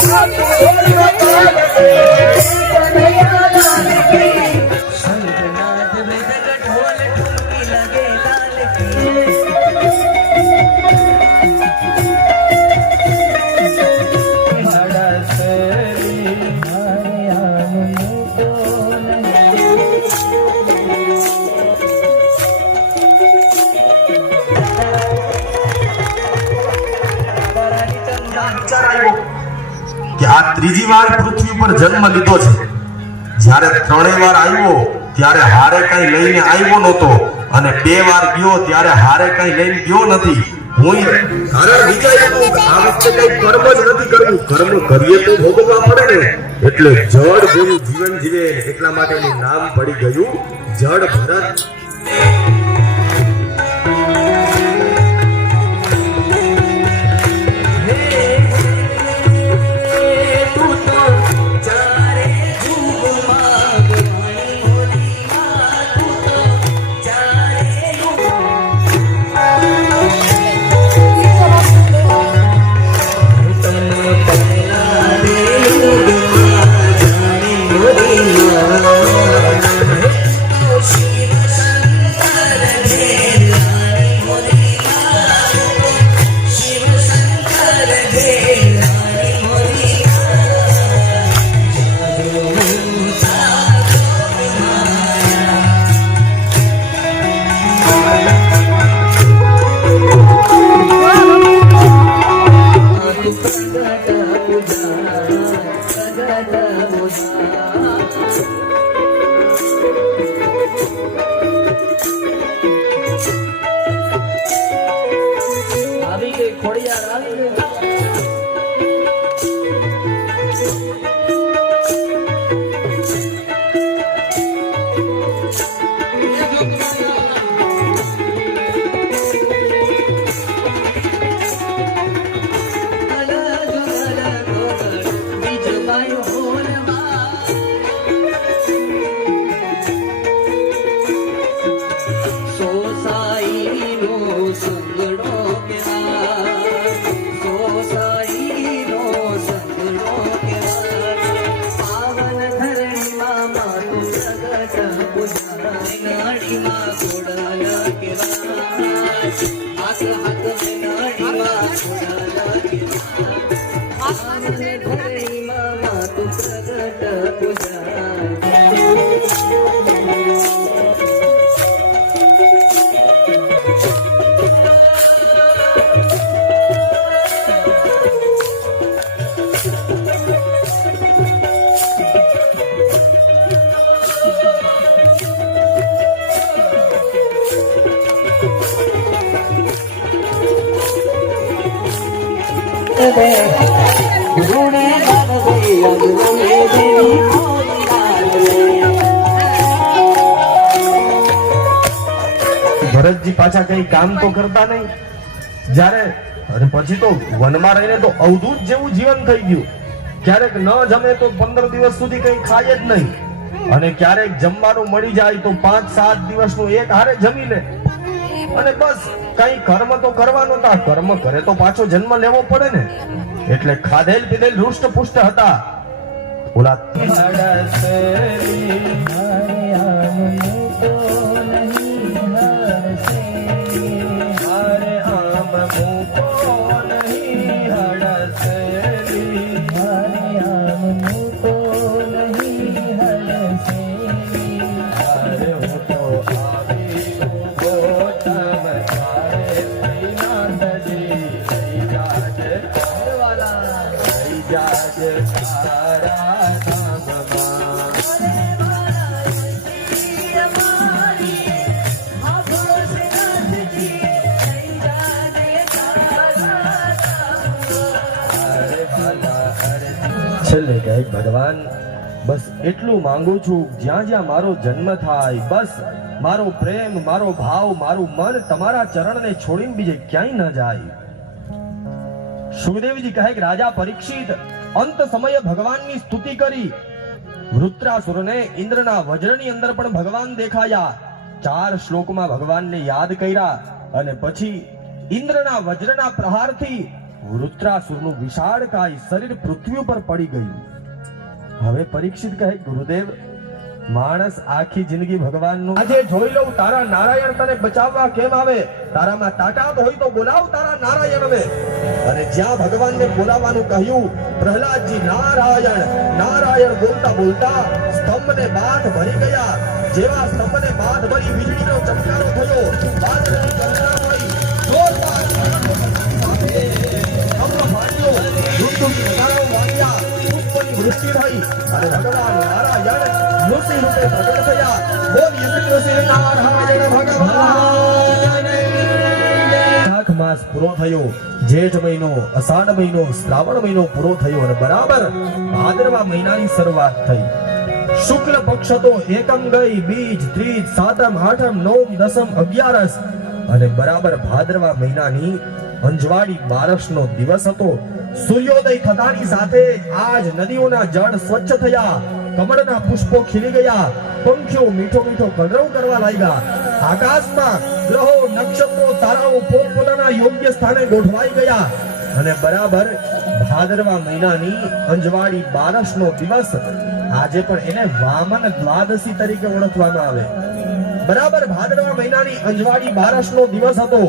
Thank you. ત્રીજી વાર પૃથ્વી પર જન્મ લીધો છે. જ્યારે ત્રણેય વાર આવ્યો, ત્યારે હારે કઈ લઈને આવ્યો નહોતો. અને બે વાર ગયો, ત્યારે હારે કઈ લઈને ગયો નથી. હું કારણ વિચાર્યું કર્મ જ નથી કરવું. કર્મ કરીએ તો ભોગવવા પડે એટલે જડ જેવું જીવન જીવે એટલા માટેનું નામ પડી ગયું જડ ભરત. માતુ પ્રગટ ભરતજી પાછા કઈ કામ તો કરતા નહીં. જ્યારે અને પછી તો વનમાં રહીને તો અવધૂત જેવું જીવન થઈ ગયું. ક્યારેક ન જમે તો પંદર દિવસ સુધી કઈ ખાય જ નહીં. અને ક્યારેક જમવાનું મળી જાય તો પાંચ સાત દિવસનું એક હારે જમી લે. અને બસ કઈ કર્મ તો કરવાનો હતા કર્મ કરે તો પાછો જન્મ લેવો પડે ને. એટલે ખાધેલ પીધેલ હૃષ્ટ પુષ્ટ હતા. ઓલા છેલ્લે કહે ભગવાન, બસ એટલું માંગુ છું, જ્યાં જ્યાં મારો જન્મ થાય, બસ મારો પ્રેમ, મારો ભાવ, મારું મન તમારા ચરણને છોડીને બીજે ક્યાંય ન જાય. સુખદેવજી કહે કે, રાજા પરીક્ષિત, અંત સમયે ભગવાનની સ્તુતિ કરી. વૃત્રાસુરને ઇન્દ્રના વજ્રની અંદર પણ ભગવાન દેખાયા. ચાર શ્લોકમાં ભગવાનને યાદ કર્યા અને પછી ઇન્દ્રના વજ્રના પ્રહારથી વૃત્રાસુરનું વિશાળકાય શરીર પૃથ્વી ઉપર પડી ગયું. હવે પરીક્ષિત કહે, ગુરુદેવ, માણસ આખી જિંદગી ભગવાનનું આજે જોઈ લઉં તારા નારાયણ તને બચાવવા કેમ આવે? તારામાં તાકાત હોય તો બોલાવ તારા નારાયણ હવે. અને જ્યાં ભગવાનને બોલાવવાનું કહ્યું, પ્રહલાદજી નારાયણ નારાયણ બોલતા બોલતા સ્તંભને બાથ ભરી ગયા. જેવા સ્તંભને બાથ ભરી વીજળીનો ચમકારો ભાદરવા મહિનાની શરૂઆત થઈ શુક્લ પક્ષ હતો એકમ બીજ ત્રીજ સાતમ આઠમ નવમ દસમ અગિયારસ અને બરાબર ભાદરવા મહિનાની અંજવાળી બારસનો દિવસ હતો. સૂર્યોદય થતાની સાથે આજ નદીઓના જળ સ્વચ્છ થયા, કમળના પુષ્પો ખીલી ગયા, પંખીઓ મીઠો મીઠો કલરવ કરવા લાગ્યા. આકાશમાં ગ્રહો, નક્ષત્રો, તારાઓ પોતપોતાના યોગ્ય સ્થાને ગોઠવાઈ ગયા. અને બરાબર ભાદરવા મહિનાની અંજવાળી બારસનો દિવસ આજે પણ એને વામન દ્વાદશી તરીકે ઓળખવામાં આવે. બરાબર ભાદરવા મહિનાની અંજવાળી બારસનો દિવસ હતો.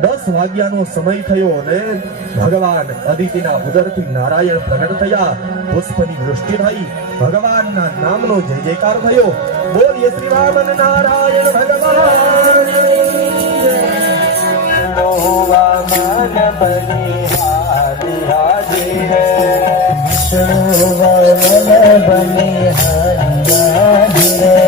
દસ વાગ્યાનો સમય થયો અને ભગવાન અદિતિના ઉદરથી નારાયણ પ્રગટ થયા. પુષ્પની વૃષ્ટિ થઈ. ભગવાનના નામનો જય જયકાર થયો. બોલીએ શ્રી રામન નારાયણ ભગવાન. છત્ર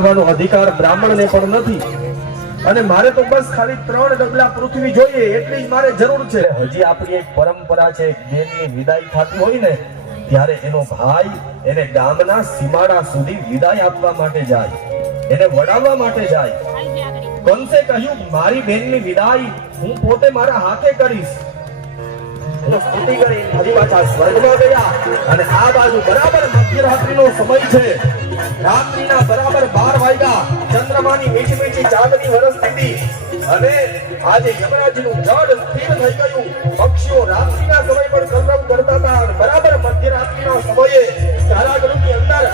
માંગવાનો અધિકાર બ્રાહ્મણને પણ નથી. અને મારે તો બસ ખાલી ત્રણ ડગલા પૃથ્વી જોઈએ, એટલી જ મારે જરૂર છે. હજી આપણી એક પરંપરા છે બેનની વિદાય થતી હોય ને, ત્યારે એનો ભાઈ એને ગામના સીમાડા સુધી વિદાય આપવા માટે જાય. એને વડાવવા માટે જાય. કંસે કહ્યું, મારી બેનની વિદાય હું પોતે મારા હાથે કરીશ. સ્તુતિ કરી હજી પાછા સ્વર્ગમાં ગયા. અને આ બાજુ બરાબર મધ્યરાત્રિનો સમય છે. રાત્રિના બરાબર બાર વાગ્યા ચંદ્રમાની મીઠી મીઠી ચાંદની વરસતી અને આજે યમરાજનું જળ સ્થિર થઈ ગયું. પક્ષીઓ રાત્રિના સમય પર કલરવ કરતા હતા બરાબર મધ્યરાત્રિના સમયે કારાગૃહની અંદર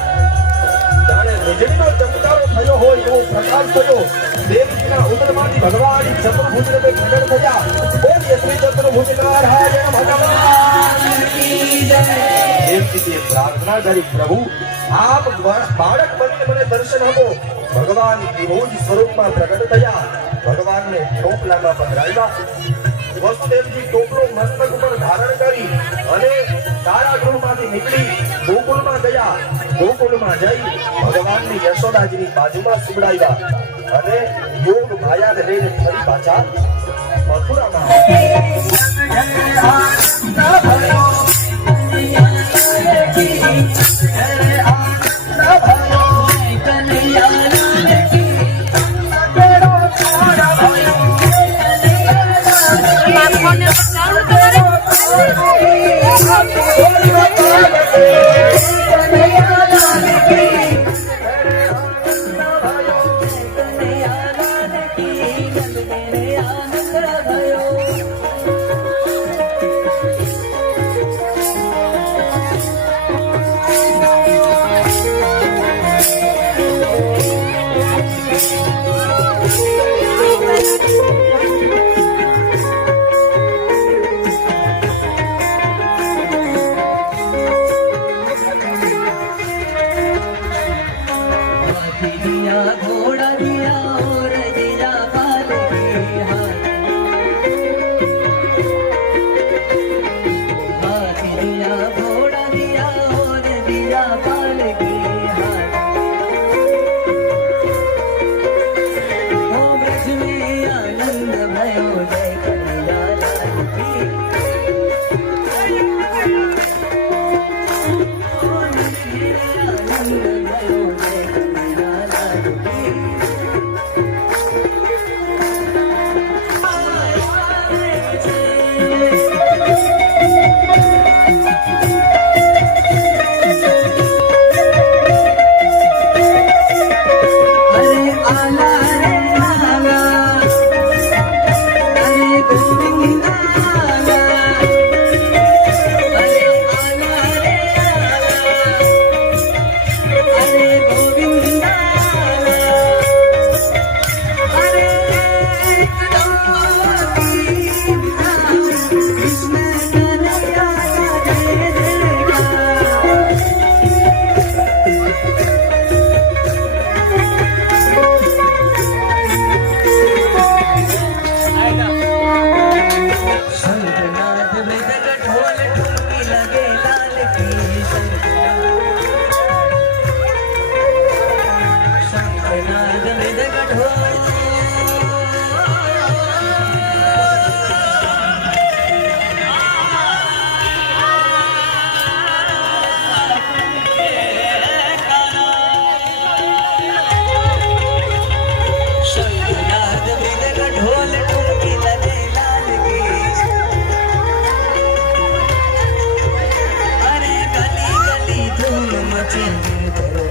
જાણે વીજળીનો ચમકારો થયો હોય એવો પ્રકાશ થયો. દેવજીના ઉદરમાંથી ભગવાન ચતુર્ભુજ રૂપે પ્રગટ થયા બોલીએ શ્રી ચતુર્ભુજ નારાયણ ભગવાન પ્રાર્થના કરી, પ્રભુ આપ બાળક બનીને મને દર્શન આપો. ભગવાન ત્રિભુજ સ્વરૂપમાં પ્રગટ થયા. ભગવાનને ટોપલામાં પધરાવ્યા. વસુદેવજી ટોપલો મસ્તક ઉપર ધારણ કરી અને કારાગૃહમાંથી નીકળી ગોકુળમાં ગયા. ગોકુળમાં જઈ ભગવાનની યશોદાજીની બાજુમાં સુવડાવ્યા અને યોગ માયાને લઈને ફરી પાછા મથુરામાં. 第一步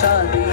山顶。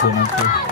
我们。